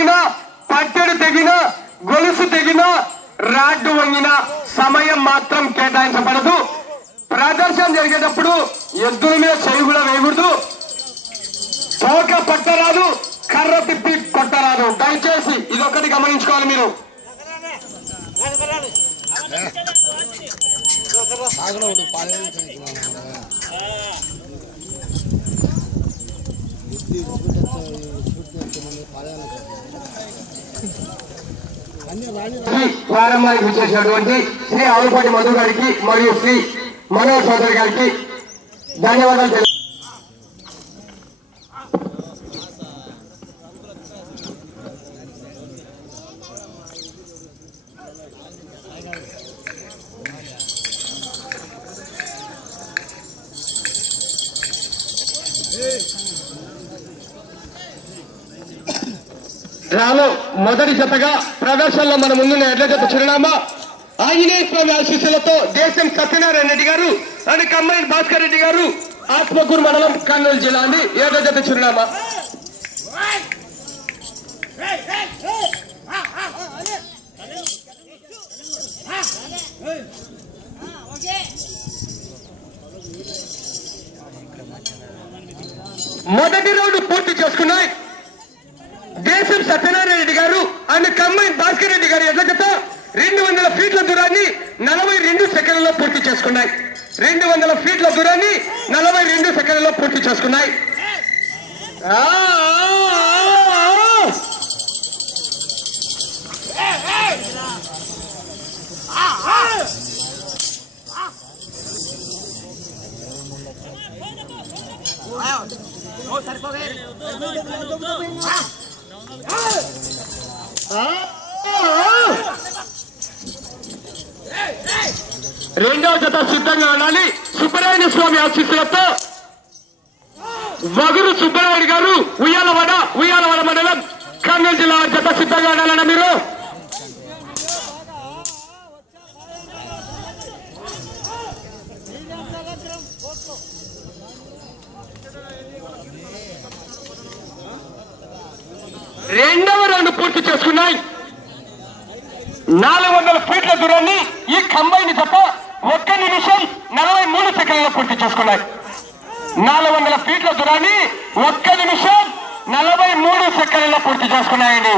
తెగినా, పట్టెడు తెగినా, గొలుసు తెగినా, రాడ్డు వంగిన సమయం మాత్రం కేటాయించబడదు. ప్రదర్శన జరిగేటప్పుడు ఎద్దుల మీద చేయి కూడా వేయకూడదు. తోక పట్టరాదు, కర్ర తిప్పి కొట్టరాదు. దయచేసి ఇదొక్కటి గమనించుకోవాలి మీరు. ప్రారంభానికి విచ్చేసినటువంటి శ్రీ ఆవులపాటి మధు గారికి మరియు శ్రీ మనోజ్ చౌదరి గారికి ధన్యవాదాలు. రాను మొదటి జతగా ప్రదర్శనలో మన ముందున్న ఎడ్ల జత చిరునామా ఆంజనేయ స్వామి ఆశీస్సులతో దేశం సత్యనారాయణ రెడ్డి గారు అండ్ కమ్మాయి భాస్కర్ రెడ్డి గారు, ఆత్మకూరు మండలం, కర్నూలు జిల్లా అండి. ఎడ్ల జత చిరునామా మొదటి రౌండ్ పూర్తి చేసుకున్నాయి. దేశం సత్యనారాయణ రెడ్డి గారు అండ్ కమ్మాయి భాస్కర్ రెడ్డి గారి ఎడ్ల జత 200 ఫీట్ల దూరాన్ని 42 సెకండ్లలో పూర్తి చేసుకున్నాయి. 200 ఫీట్ల దూరాన్ని 42 సెకండ్లలో పూర్తి చేసుకున్నాయి. రెండవ జత సిద్ధంగా ఉండాలి. సుబ్బరాయణ స్వామి ఆశీస్సులతో వగురు సుబ్బరాయుడు గారు, ఉయ్యాలవాడ మండలం, కర్నూలు జిల్లా జత సిద్ధంగా ఉండాలన్న మీరు. రెండవ రౌండ్ పూర్తి చేసుకున్నాయి. 400 ఫీట్ల దూరాన్ని ఈ కంబైన్ జత 1 నిమిషం 43 సెకండ్లలో పూర్తి చేసుకున్నాయి. 400 ఫీట్ల దూరాన్ని 1 నిమిషం 43 సెకండ్లలో పూర్తి చేసుకున్నాయండి.